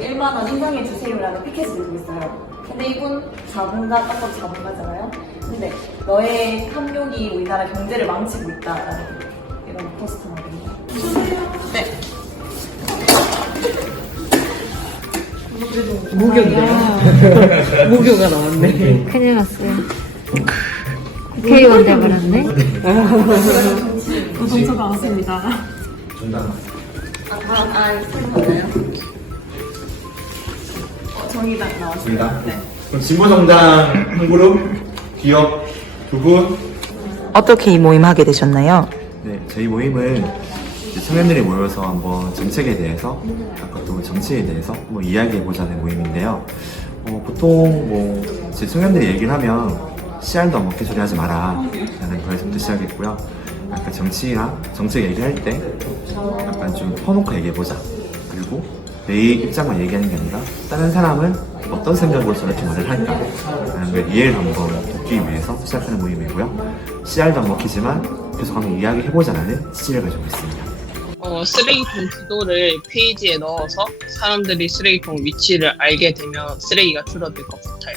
1만 원 인상해 주세요라는 패키지 들고 있어요. 근데 이분 자본가, 딱 봐도 자본가잖아요. 근데 너의 탐욕이 우리나라 경제를 망치고 있다라는 이런 포스터거든요. 네. 무교인데요? 무교가 나왔네. 큰일 났어요. 국회의원 돼버렸네. 노동조가 왔습니다. 설명하나요? 정의당 나왔습니다. 네. 그럼 진보정당 한 그룹, 기업 두 분. 어떻게 이 모임 하게 되셨나요? 네, 저희 모임은 이제 청년들이 모여서 한번 정책에 대해서, 아까 또 정치에 대해서 한번 이야기해보자는 모임인데요. 보통 제 청년들이 얘기를 하면 씨알도 안 먹게 소리 하지 마라 라는 거에서부터 시작했고요. 약간 정치랑 정책 얘기할 때 약간 좀 터놓고 얘기해보자. 그리고 내 입장만 얘기하는 게 아니라 다른 사람은 어떤 생각으로 저렇게 말을 할까 라는 걸 이해를 한번 돕기 위해서 시작하는 모임이고요. 씨알도 안 먹히지만 계속 한번 이야기해보자라는 취지를 가지고 있습니다. 쓰레기통 지도를 페이지에 넣어서 사람들이 쓰레기통 위치를 알게 되면 쓰레기가 줄어들 것 같아요.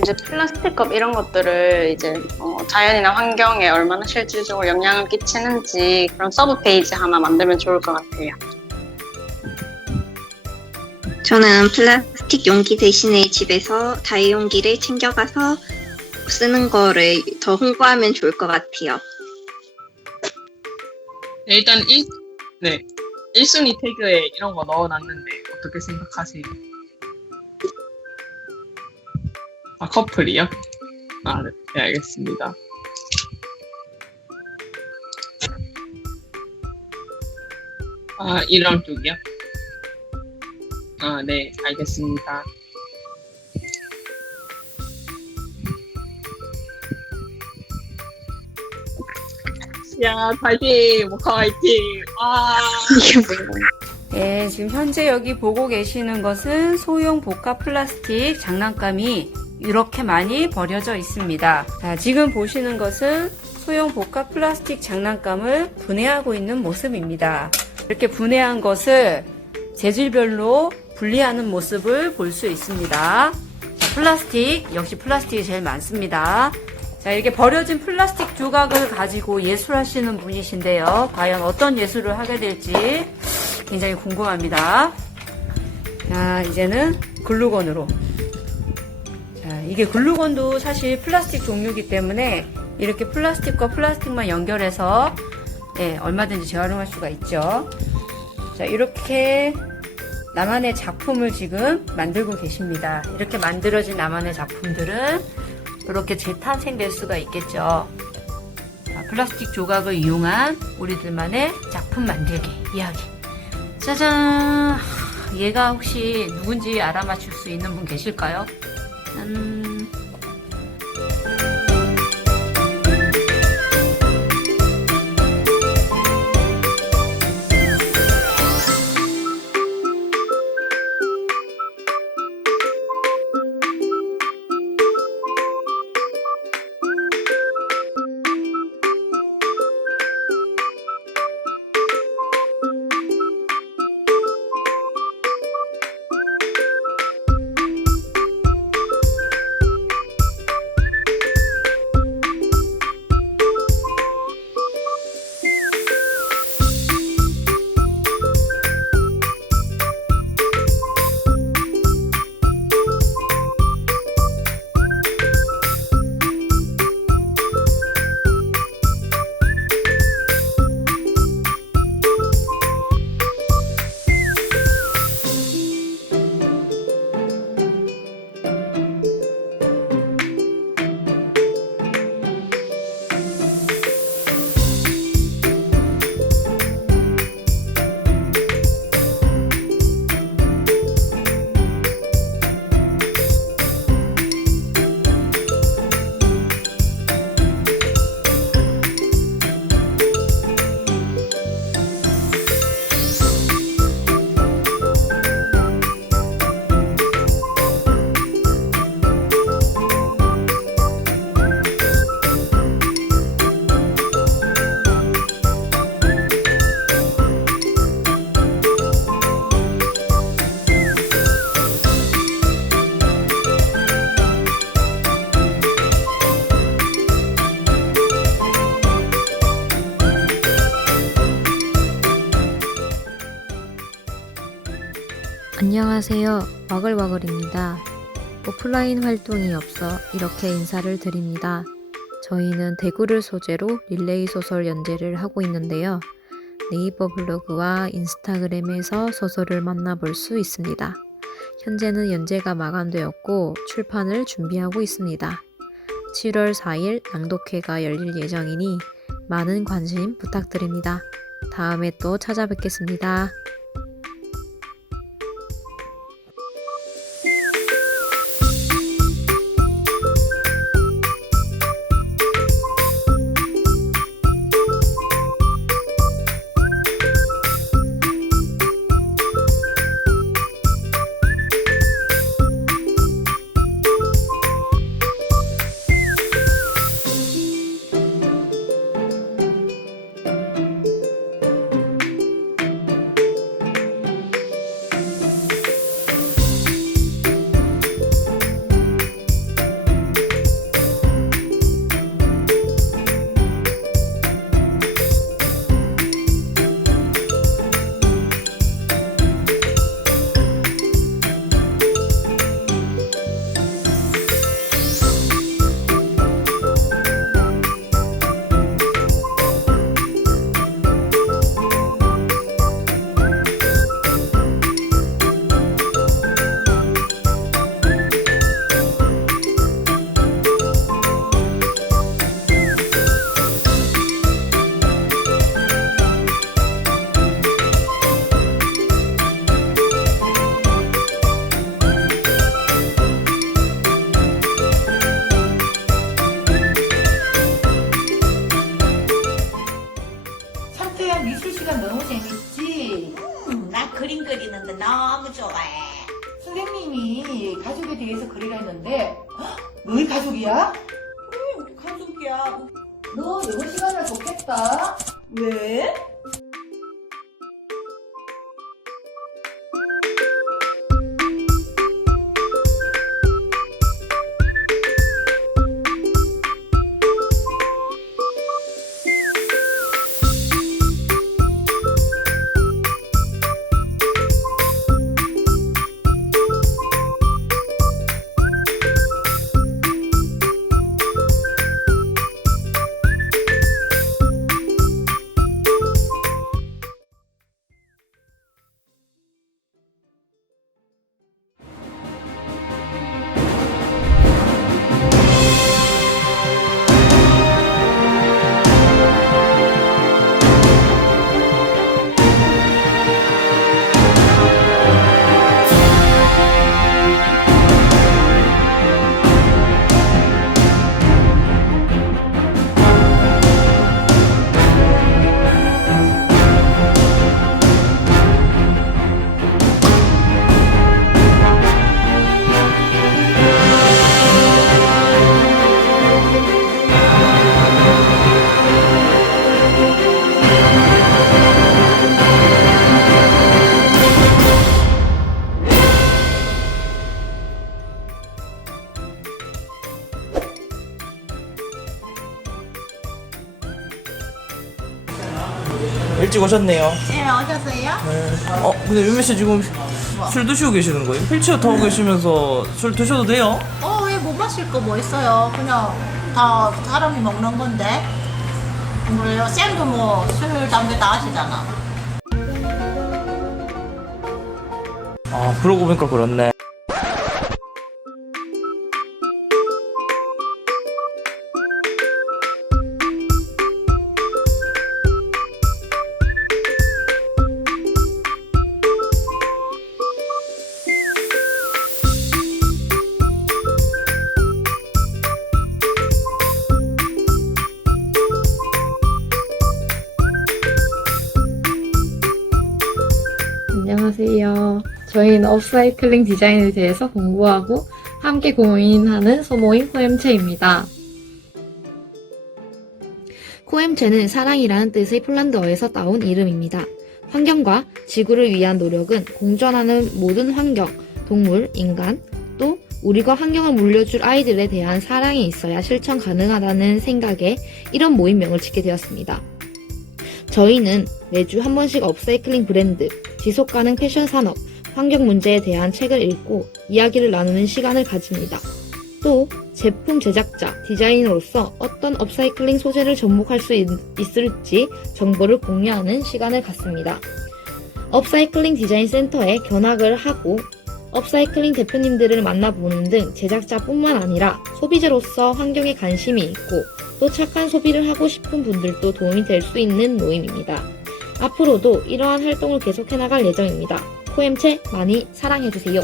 이제 플라스틱 컵 이런 것들을 이제 자연이나 환경에 얼마나 실질적으로 영향을 끼치는지 그런 서브 페이지 하나 만들면 좋을 것 같아요. 저는 플라스틱 용기 대신에 집에서 다이용기를 챙겨가서 쓰는 거를 더 홍보하면 좋을 것 같아요. 네, 일단 1순위 태그에 이런 거 넣어놨는데 어떻게 생각하세요? 아, 커플이요? 아, 네, 알겠습니다. 아, 이런 쪽이요? 아, 네, 알겠습니다. 야, 파이팅! 모카 화이팅! 와! 이게 뭐예요? 네, 지금 현재 여기 보고 계시는 것은 소형 복합 플라스틱 장난감이 이렇게 많이 버려져 있습니다. 자, 지금 보시는 것은 소형 복합 플라스틱 장난감을 분해하고 있는 모습입니다. 이렇게 분해한 것을 재질별로 분리하는 모습을 볼 수 있습니다. 플라스틱, 역시 플라스틱이 제일 많습니다. 자, 이렇게 버려진 플라스틱 조각을 가지고 예술하시는 분이신데요. 과연 어떤 예술을 하게 될지 굉장히 궁금합니다. 자, 이제는 글루건으로. 자, 이게 글루건도 사실 플라스틱 종류이기 때문에 이렇게 플라스틱과 플라스틱만 연결해서 얼마든지 재활용할 수가 있죠. 자, 이렇게 나만의 작품을 지금 만들고 계십니다. 이렇게 만들어진 나만의 작품들은 이렇게 재탄생될 수가 있겠죠. 자, 플라스틱 조각을 이용한 우리들만의 작품 만들기 이야기. 짜잔! 얘가 혹시 누군지 알아맞힐 수 있는 분 계실까요? 안녕하세요. 와글와글입니다. 오프라인 활동이 없어 이렇게 인사를 드립니다. 저희는 대구를 소재로 릴레이 소설 연재를 하고 있는데요. 네이버 블로그와 인스타그램에서 소설을 만나볼 수 있습니다. 현재는 연재가 마감되었고 출판을 준비하고 있습니다. 7월 4일 낭독회가 열릴 예정이니 많은 관심 부탁드립니다. 다음에 또 찾아뵙겠습니다. 상태야 미술 시간 너무 재밌지? 나 그림 그리는데 너무 좋아해. 선생님이 가족에 대해서 그리라 했는데 헉, 너희 가족이야? 가족이야. 너 이번 시간을 좋겠다. 왜? 일찍 오셨네요. 네, 오셨어요? 근데 윤미 씨 지금 술 드시고 계시는 거예요? 휠체어 타고 계시면서 술 드셔도 돼요? 왜 못 마실 거 뭐 있어요? 그냥 다 사람이 먹는 건데. 그래요? 쌤도 뭐 술, 담배 다 하시잖아. 그러고 보니까 그렇네. 안녕하세요. 저희는 업사이클링 디자인에 대해서 공부하고 함께 고민하는 소모임 코엠체입니다. 코엠체는 사랑이라는 뜻의 폴란드어에서 따온 이름입니다. 환경과 지구를 위한 노력은 공존하는 모든 환경, 동물, 인간, 또 우리가 환경을 물려줄 아이들에 대한 사랑이 있어야 실천 가능하다는 생각에 이런 모임명을 짓게 되었습니다. 저희는 매주 한 번씩 업사이클링 브랜드, 지속가능 패션 산업, 환경 문제에 대한 책을 읽고 이야기를 나누는 시간을 가집니다. 또 제품 제작자, 디자이너로서 어떤 업사이클링 소재를 접목할 수 있을지 정보를 공유하는 시간을 갖습니다. 업사이클링 디자인 센터에 견학을 하고 업사이클링 대표님들을 만나보는 등 제작자뿐만 아니라 소비자로서 환경에 관심이 있고 또 착한 소비를 하고 싶은 분들도 도움이 될 수 있는 모임입니다. 앞으로도 이러한 활동을 계속해 나갈 예정입니다. 포엠체 많이 사랑해주세요.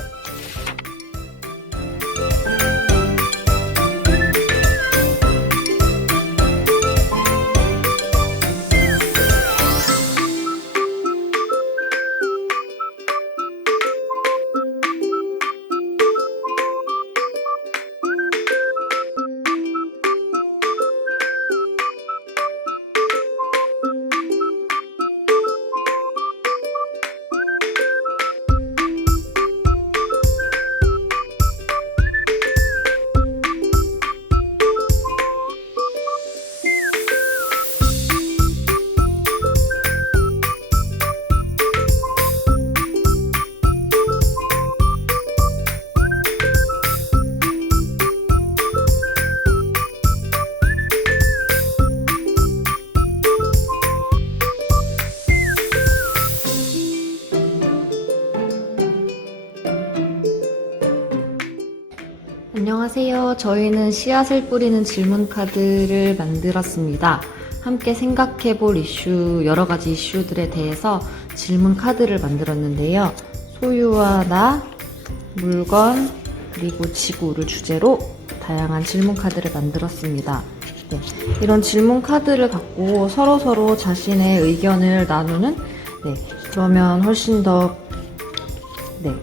안녕하세요. 저희는 씨앗을 뿌리는 질문 카드를 만들었습니다. 함께 생각해볼 이슈, 여러 가지 이슈들에 대해서 질문 카드를 만들었는데요. 소유와 나, 물건, 그리고 지구를 주제로 다양한 질문 카드를 만들었습니다. 네, 이런 질문 카드를 갖고 서로 자신의 의견을 나누는, 그러면 훨씬 더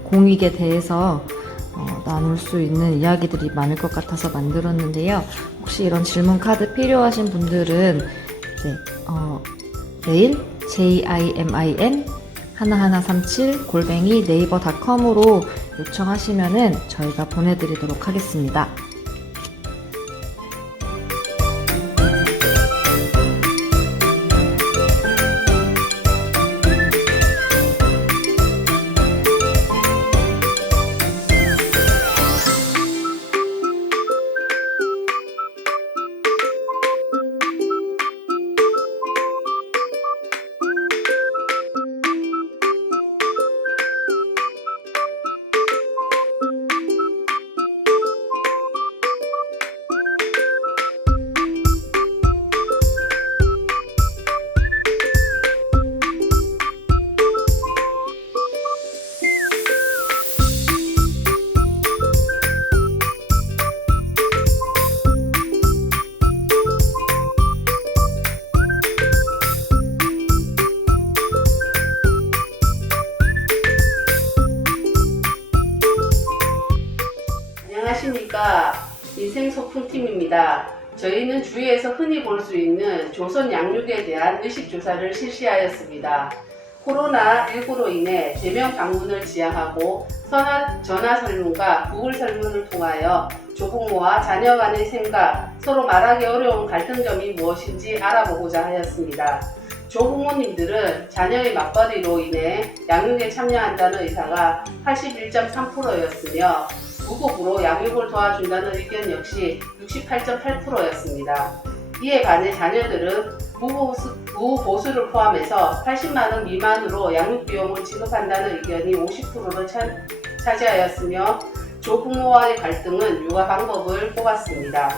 공익에 대해서 나눌 수 있는 이야기들이 많을 것 같아서 만들었는데요. 혹시 이런 질문 카드 필요하신 분들은 메일 JIMIN 1137 네이버닷컴으로 요청하시면은 저희가 보내드리도록 하겠습니다. 안녕하십니까. 인생소풍팀입니다. 저희는 주위에서 흔히 볼 수 있는 조선 양육에 대한 의식조사를 실시하였습니다. 코로나19로 인해 대면 방문을 지향하고 전화 설문과 구글 설문을 통하여 조부모와 자녀 간의 생각, 서로 말하기 어려운 갈등점이 무엇인지 알아보고자 하였습니다. 조부모님들은 자녀의 맞벌이로 인해 양육에 참여한다는 의사가 81.3%였으며 무급으로 양육을 도와준다는 의견 역시 68.8%였습니다. 이에 반해 자녀들은 무보수를 포함해서 80만원 미만으로 양육비용을 지급한다는 의견이 50%를 차지하였으며 조부모와의 갈등은 육아 방법을 꼽았습니다.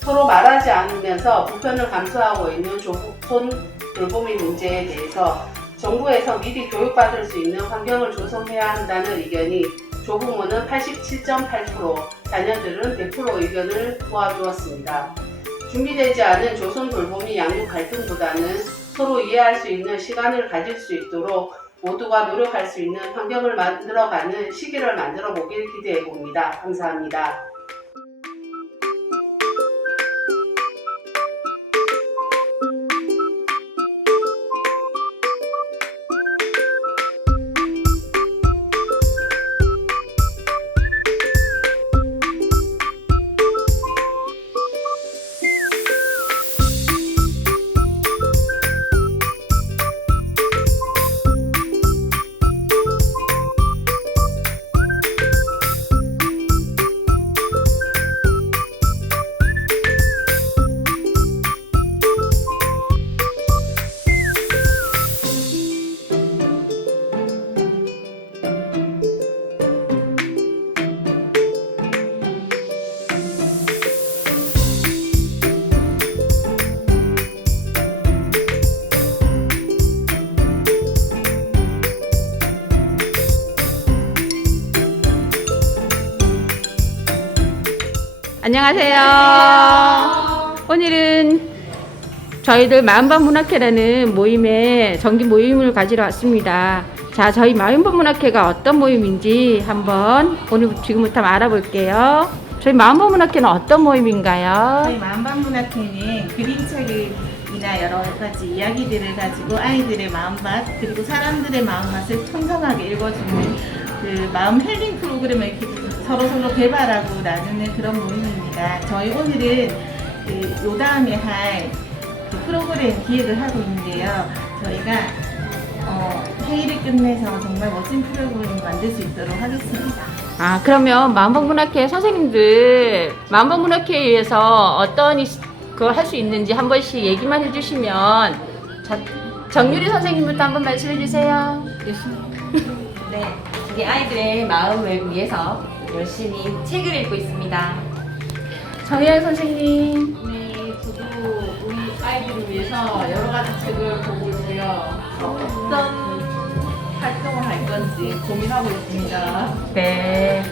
서로 말하지 않으면서 불편을 감수하고 있는 조손 돌보미 문제에 대해서 정부에서 미리 교육받을 수 있는 환경을 조성해야 한다는 의견이 조부모는 87.8%, 자녀들은 100% 의견을 모아주었습니다. 준비되지 않은 조선 돌보미 양육 갈등보다는 서로 이해할 수 있는 시간을 가질 수 있도록 모두가 노력할 수 있는 환경을 만들어가는 시기를 만들어 보길 기대해 봅니다. 감사합니다. 안녕하세요. 오늘은 저희들 마음밭문학회라는 모임에 정기 모임을 가지러 왔습니다. 자, 저희 마음밭문학회가 어떤 모임인지 한번 지금부터 알아볼게요. 저희 마음밭문학회는 어떤 모임인가요? 저희 마음밭문학회는 그림책이나 여러 가지 이야기들을 가지고 아이들의 마음밭 그리고 사람들의 마음밭을 풍성하게 읽어주는 그 마음 힐링 프로그램을 이렇게 서로 개발하고 나누는 그런 모임입니다. 저희 오늘은 요 다음에 할 그 프로그램 기획을 하고 있는데요. 저희가 회의를 끝내서 정말 멋진 프로그램을 만들 수 있도록 하겠습니다. 아, 그러면 마음밭문학회 선생님들 마음밭문학회에 의해서 어떤 걸 할 수 있는지 한 번씩 얘기만 해주시면 정유리 선생님부터 한번 말씀해 주세요. 네, 우리 아이들의 마음을 위해서 열심히 책을 읽고 있습니다. 정혜영 선생님. 네, 저도 우리 아이들을 위해서 여러 가지 책을 보고 있고요. 어떤 활동을 할 건지 고민하고 있습니다. 네.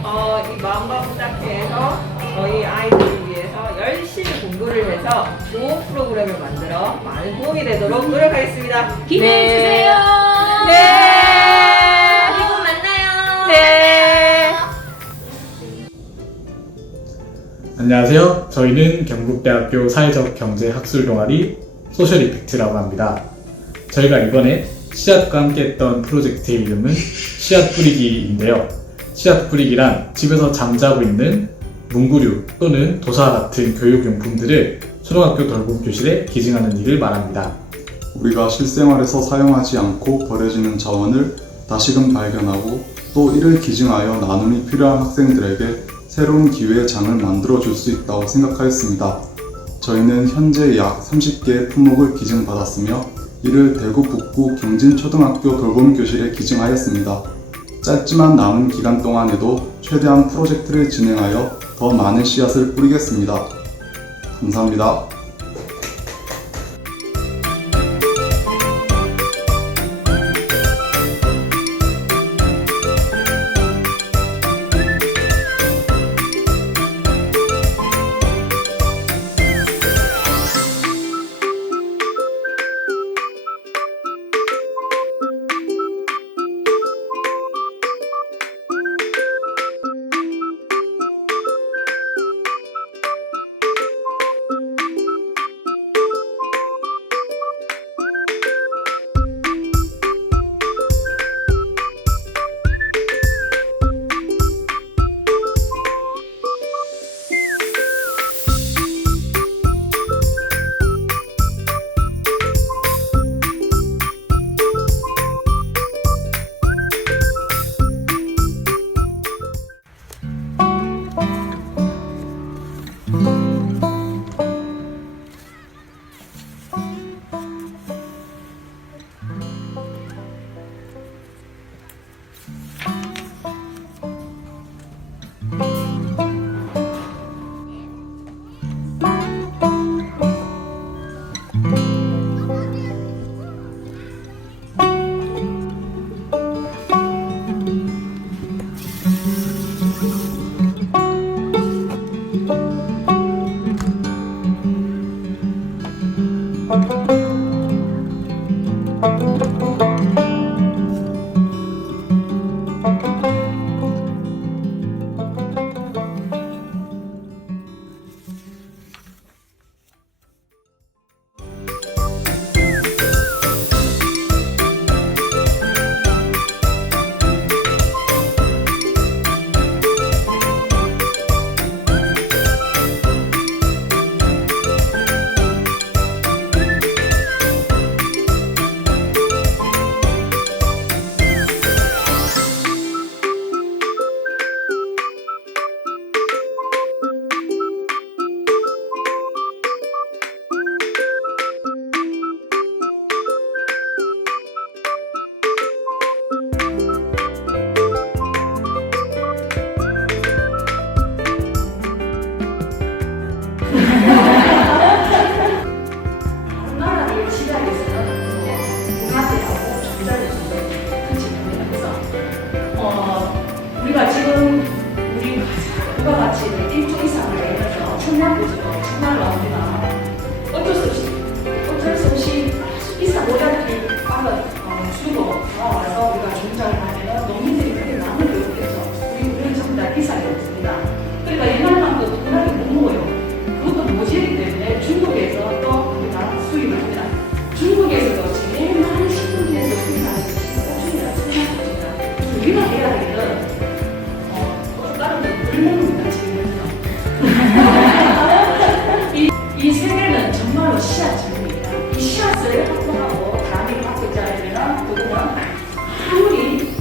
이 마음밭문학회에서 저희 아이들을 위해서 열심히 공부를 해서 좋은 프로그램을 만들어 많은 도움이 되도록 노력하겠습니다. 기대해주세요. 네. 그리고 만나요. 네. 안녕하세요. 저희는 경북대학교 사회적 경제 학술 동아리 소셜 이펙트라고 합니다. 저희가 이번에 씨앗과 함께 했던 프로젝트의 이름은 씨앗 뿌리기인데요. 씨앗 뿌리기란 집에서 잠자고 있는 문구류 또는 도사 같은 교육용품들을 초등학교 돌봄교실에 기증하는 일을 말합니다. 우리가 실생활에서 사용하지 않고 버려지는 자원을 다시금 발견하고 또 이를 기증하여 나눔이 필요한 학생들에게 새로운 기회의 장을 만들어줄 수 있다고 생각하였습니다. 저희는 현재 약 30개의 품목을 기증받았으며 이를 대구 북구 경진초등학교 돌봄교실에 기증하였습니다. 짧지만 남은 기간 동안에도 최대한 프로젝트를 진행하여 더 많은 씨앗을 뿌리겠습니다. 감사합니다. 우리가 해야 될 일은 다른 물 먹는다 지금. 이 세계는 정말로 씨앗입니다. 이 씨앗을 확보하고 단위를 갖고 있지 않으면 그거는 아무리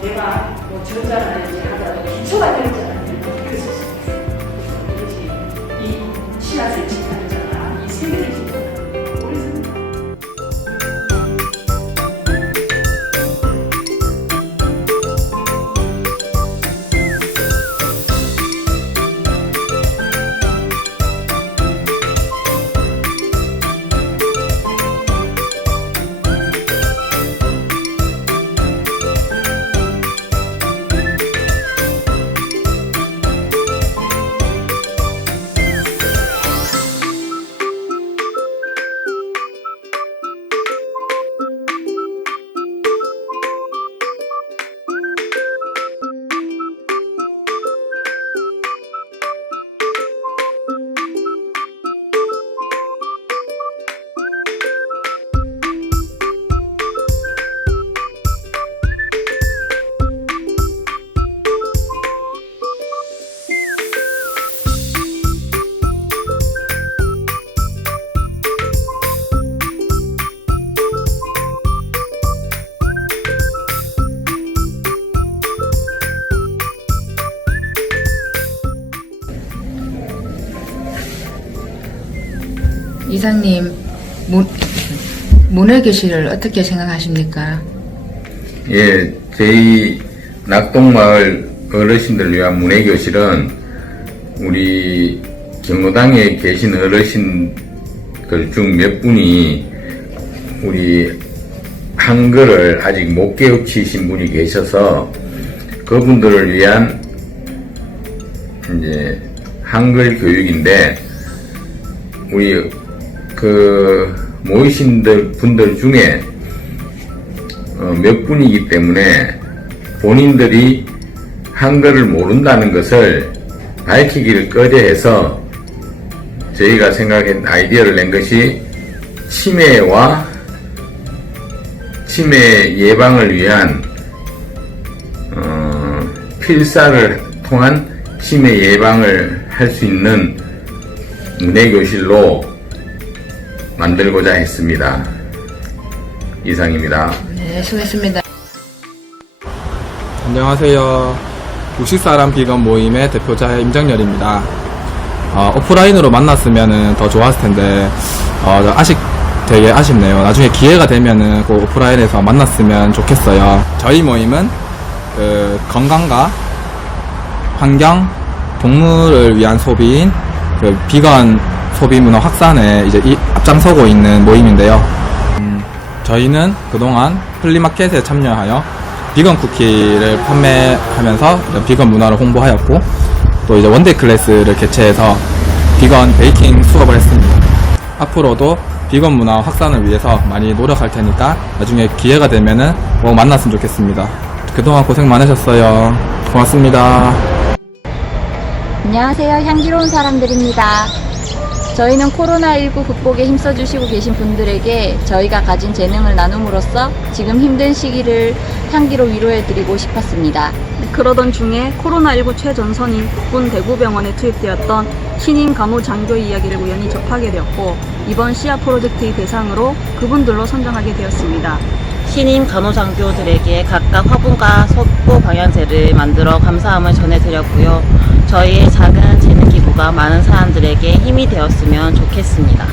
내가 뭐 전자라든지 하더라도 기초가 되지 않으면 어떻게 쓸 수 있어요. 그것이 이 씨앗을 짓는 자가 이 세계를 짓는 자가 우리 삽니다. 이사님, 문해교실을 어떻게 생각하십니까? 예, 저희 낙동마을 어르신들 위한 문해교실은 우리 경로당에 계신 어르신들 중 몇 분이 우리 한글을 아직 못 깨우치신 분이 계셔서 그분들을 위한 이제 한글 교육인데, 우리 모이신 분들 중에 몇 분이기 때문에 본인들이 한글을 모른다는 것을 밝히기를 꺼려해서 저희가 생각한 아이디어를 낸 것이 치매 예방을 위한 필사를 통한 치매 예방을 할 수 있는 문해교실로 만들고자 했습니다. 이상입니다. 네, 수고했습니다. 안녕하세요. 육식사람 비건 모임의 대표자 임정열입니다. 오프라인으로 만났으면 더 좋았을 텐데 되게 아쉽네요. 나중에 기회가 되면은 그 오프라인에서 만났으면 좋겠어요. 저희 모임은 건강과 환경, 동물을 위한 소비인 비건 소비 문화 확산에 이제 앞장서고 있는 모임인데요. 저희는 그동안 플리마켓에 참여하여 비건 쿠키를 판매하면서 비건 문화를 홍보하였고, 또 이제 원데이 클래스를 개최해서 비건 베이킹 수업을 했습니다. 앞으로도 비건 문화 확산을 위해서 많이 노력할 테니까 나중에 기회가 되면은 꼭 만났으면 좋겠습니다. 그동안 고생 많으셨어요. 고맙습니다. 안녕하세요. 향기로운 사람들입니다. 저희는 코로나19 극복에 힘써주시고 계신 분들에게 저희가 가진 재능을 나눔으로써 지금 힘든 시기를 향기로 위로해드리고 싶었습니다. 그러던 중에 코로나19 최전선인 국군 대구병원에 투입되었던 신임 간호장교의 이야기를 우연히 접하게 되었고, 이번 시야 프로젝트의 대상으로 그분들로 선정하게 되었습니다. 신임 간호장교들에게 각각 화분과 속보 방향제를 만들어 감사함을 전해드렸고요. 저희의 작은 재능기부가 많은 사람들에게 힘이 되었으면 좋겠습니다.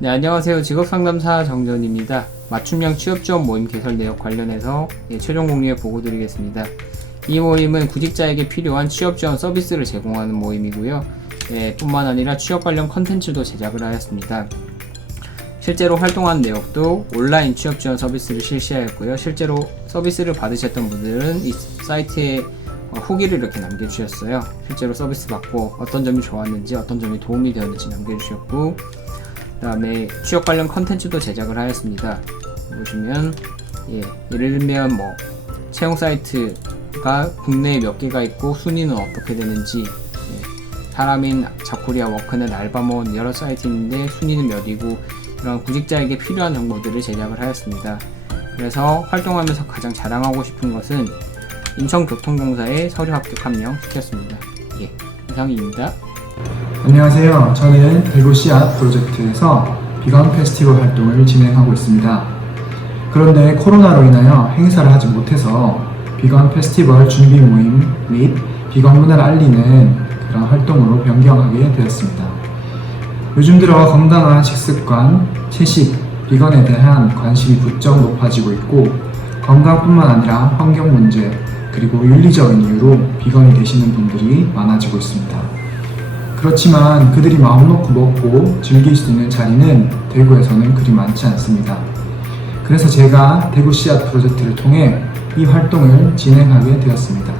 네, 안녕하세요. 직업상담사 정전입니다. 맞춤형 취업지원 모임 개설 내역 관련해서 최종 공유에 보고 드리겠습니다. 이 모임은 구직자에게 필요한 취업지원 서비스를 제공하는 모임이고요. 뿐만 아니라 취업 관련 컨텐츠도 제작을 하였습니다. 실제로 활동한 내역도 온라인 취업지원 서비스를 실시하였고요. 실제로 서비스를 받으셨던 분들은 이 사이트에 후기를 이렇게 남겨주셨어요. 실제로 서비스 받고 어떤 점이 좋았는지, 어떤 점이 도움이 되었는지 남겨주셨고, 그 다음에 취업 관련 컨텐츠도 제작을 하였습니다. 보시면 예를 들면 채용 사이트가 국내에 몇 개가 있고 순위는 어떻게 되는지, 사람인 자코리아 워크넷 알바몬 여러 사이트 있는데 순위는 몇이고, 이런 구직자에게 필요한 정보들을 제작을 하였습니다. 그래서 활동하면서 가장 자랑하고 싶은 것은 인천교통공사에 서류 합격 한 명 시켰습니다. 이상입니다. 안녕하세요. 저는 대구 씨앗 프로젝트에서 비건 페스티벌 활동을 진행하고 있습니다. 그런데 코로나로 인하여 행사를 하지 못해서 비건 페스티벌 준비 모임 및 비건 문화를 알리는 그런 활동으로 변경하게 되었습니다. 요즘 들어 건강한 식습관, 채식, 비건에 대한 관심이 부쩍 높아지고 있고, 건강뿐만 아니라 환경 문제, 그리고 윤리적인 이유로 비건이 되시는 분들이 많아지고 있습니다. 그렇지만 그들이 마음 놓고 먹고 즐길 수 있는 자리는 대구에서는 그리 많지 않습니다. 그래서 제가 대구 씨앗 프로젝트를 통해 이 활동을 진행하게 되었습니다.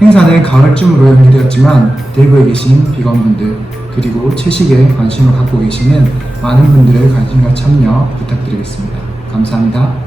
행사는 가을쯤으로 연기되었지만 대구에 계신 비건분들, 그리고 채식에 관심을 갖고 계시는 많은 분들의 관심과 참여 부탁드리겠습니다. 감사합니다.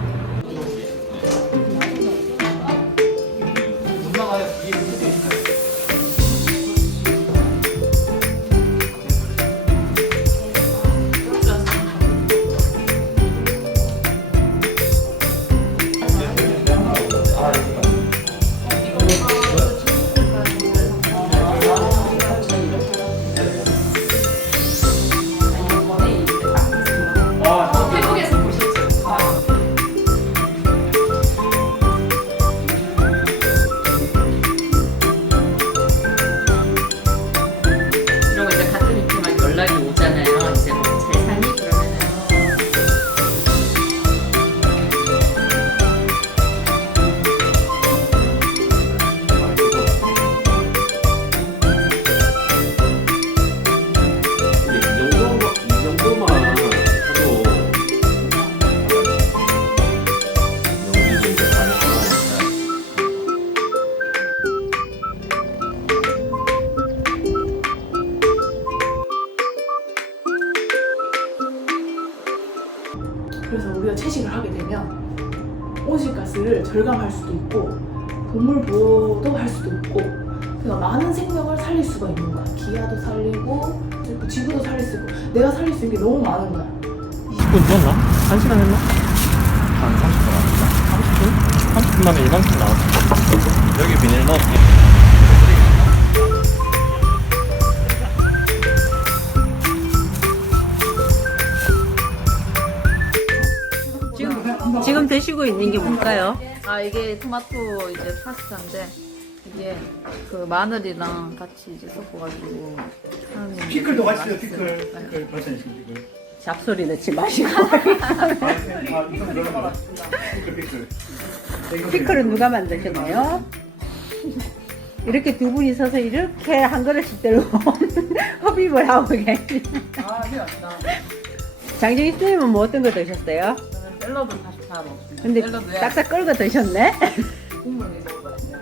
그래서 우리가 채식을 하게 되면 온실가스를 절감할 수도 있고 동물 보호도 할 수도 있고, 그래서 많은 생명을 살릴 수가 있는 거야. 기아도 살리고 지구도 살릴 수 있고, 내가 살릴 수 있는 게 너무 많은 거야. 20분 지났나? 1시간 했나? 한 30분 나왔나? 30분? 30분 만에 이만큼 나왔어. 여기 비닐 넣었지. 지금 드시고 있는 게 뭘까요? 이게 토마토 이제 파스타인데, 이게 그 마늘이랑 같이 이제 섞어가지고 하는 피클도 같이 써요. 피클 버전이신 피클. 잡소리 넣지 마시고. 피클은 누가 만드셨나요? 이렇게 두 분이 서서 이렇게 한 그릇씩 들고 흡입을 하고 계시네. 장정희 선생님은 뭐 어떤 거 드셨어요? 샐러드 파스타 먹었습니다. 근데 샐러드에 딱딱 끓여 드셨네? 국물 먹어봤어요.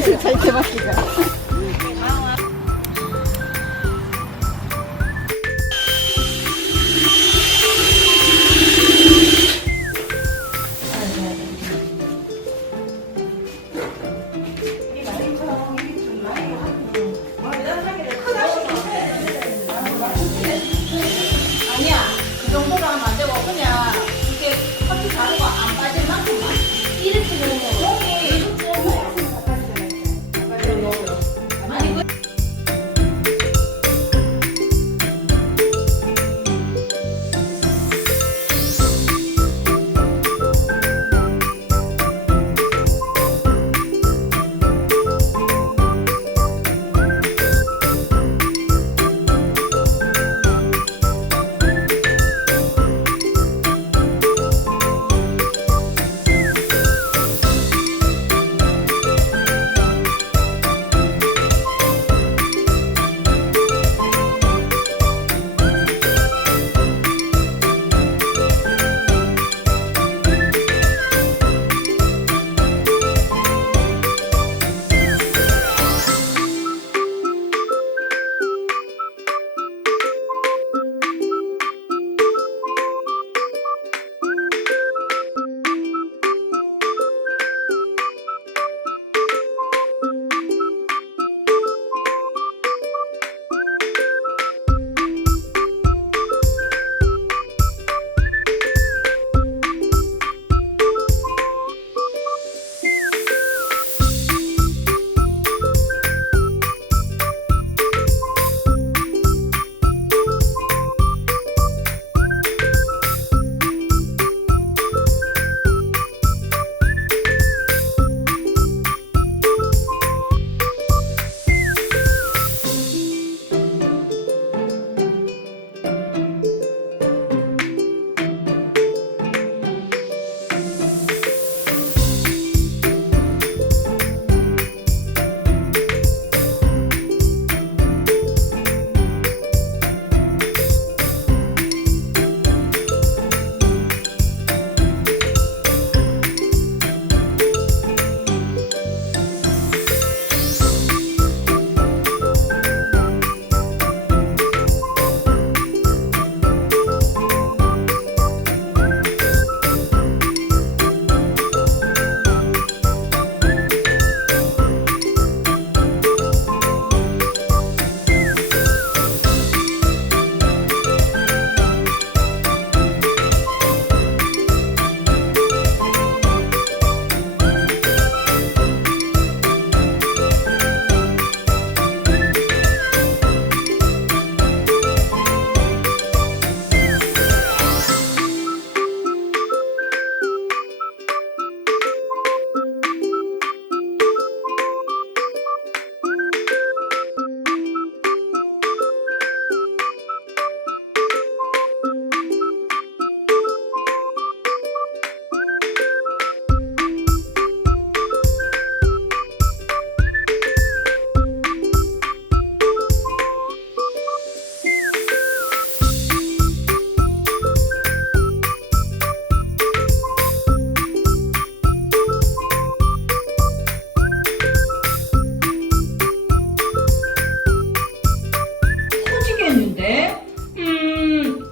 잘 대박이다. 아니야, 그 정도로 하면 안 되고 그냥 이렇게 커피 가루가 안 빠질 만큼만 이렇게 넣으면 아니 그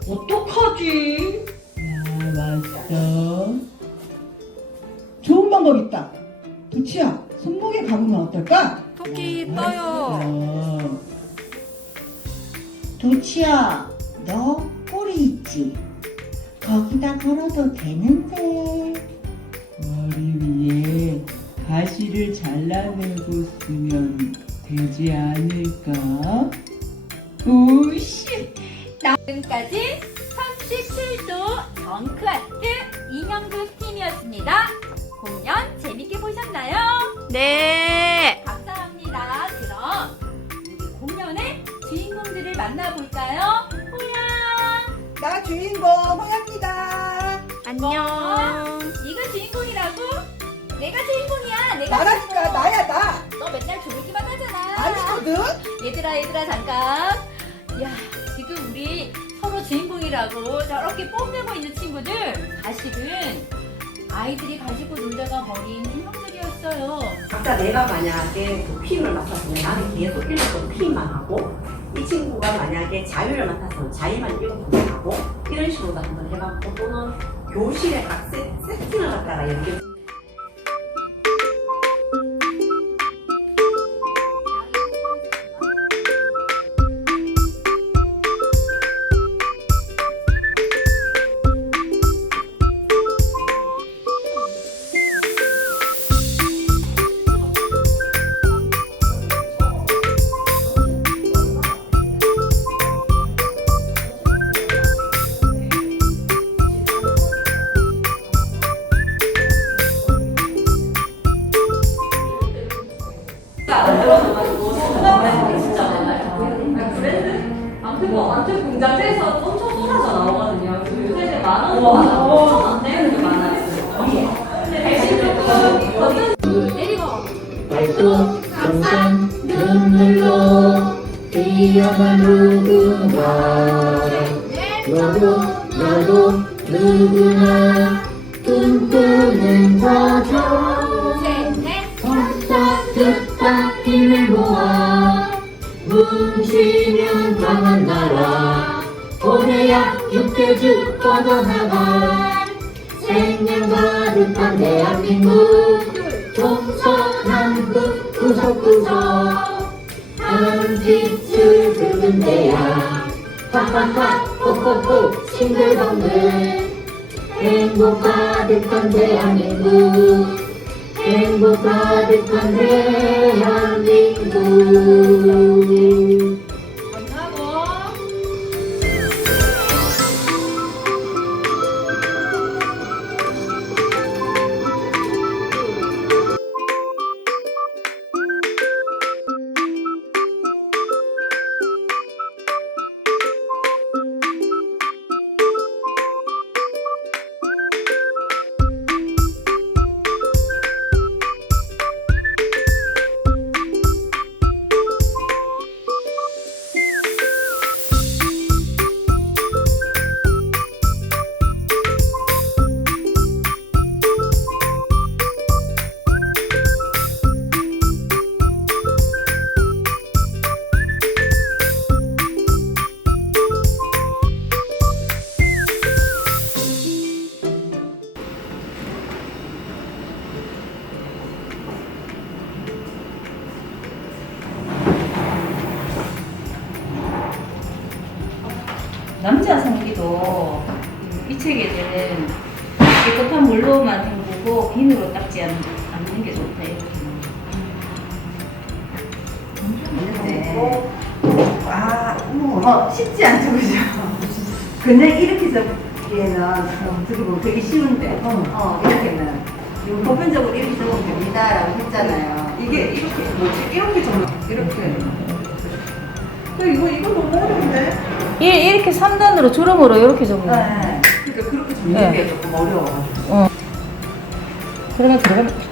어떡하지? 맞어. 좋은 방법 있다. 부치야, 손목에 감으면 어떨까? 토끼 떠요. 도치야, 너 꼬리 있지? 거기다 걸어도 되는데. 머리 위에 가시를 잘라내고 쓰면 되지 않을까? 오씨! 지금까지 37도 덩크아트 인형극 팀이었습니다. 공연 재밌게 보셨나요? 네. 감사합니다. 그럼 우리 공연의 주인공들을 만나볼까요? 호양! 나 주인공 호양입니다. 안녕. 네가 주인공이라고? 내가 주인공이야. 내가 나라니까, 주인공. 나야, 나. 너 맨날 졸기만 하잖아. 아니거든? 얘들아 잠깐. 야, 지금 우리 서로 주인공이라고 저렇게 뽐내고 있는 친구들 사실은 아이들이 가지고 놀다가 버린 인형들이었어. 없어요. 아까 내가 만약에 그 쉼을 맡았으면 나는 계속 1분 쉼만 하고 이 친구가 만약에 자유를 맡았으면 자유만 1분 하고 이런 식으로 한번 해봤고 또는 교실에 각 세팅을 갖다가 연결 아무튼 공장에서 엄청 쏟아져 나오거든요. 요새 이제 만원 엄청 안 되는 게 많아요. 근데 대신 조금 버튼 때리고 발톱 항상 눈물로 뛰어만 누군가 너도 누구나 꿈꾸는 거죠. 헛딱 듣딱 힘을 모아 뭉치면 강한 나라 고래약 육대주 뻗어나가 생명 가득한 대한민국 동서남북 구석구석 한 빛을 붉은 대야 하하하 호호호 싱글벙글 행복 가득한 대한민국 행복 가득한 대한민국. 남자 성기도 이 책에는 깨끗한 물로만 헹구고 비누로 닦지 않는 게 좋다 이렇게. 쉽지 않죠, 그죠? 그냥 이렇게 적기에는 어떻게 보면 되게 쉬운데, 이렇게는 보편적으로 이렇게 적으면 됩니다라고 했잖아요. 이게 이렇게 뭐지? 이렇게 적으면 이렇게. 이거 너무 어려운데? 이렇게 3단으로 주름으로 이렇게 적는. 네. 그러니까 그렇게 적는 게 조금 어려워가지고. 그러면 들어가면.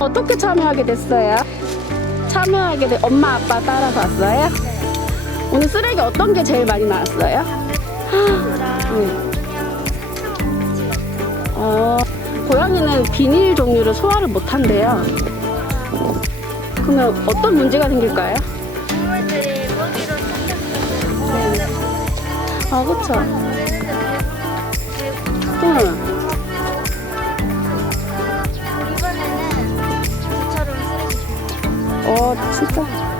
어떻게 참여하게 됐어요? 참여하게 된 엄마 아빠 따라서 왔어요? 오늘 쓰레기 어떤 게 제일 많이 나왔어요? 고양이는 비닐 종류를 소화를 못한대요. 그러면 어떤 문제가 생길까요? 동물들이 먹이로 아, 그쵸. 이번에는 저처럼 쓰레기 진짜?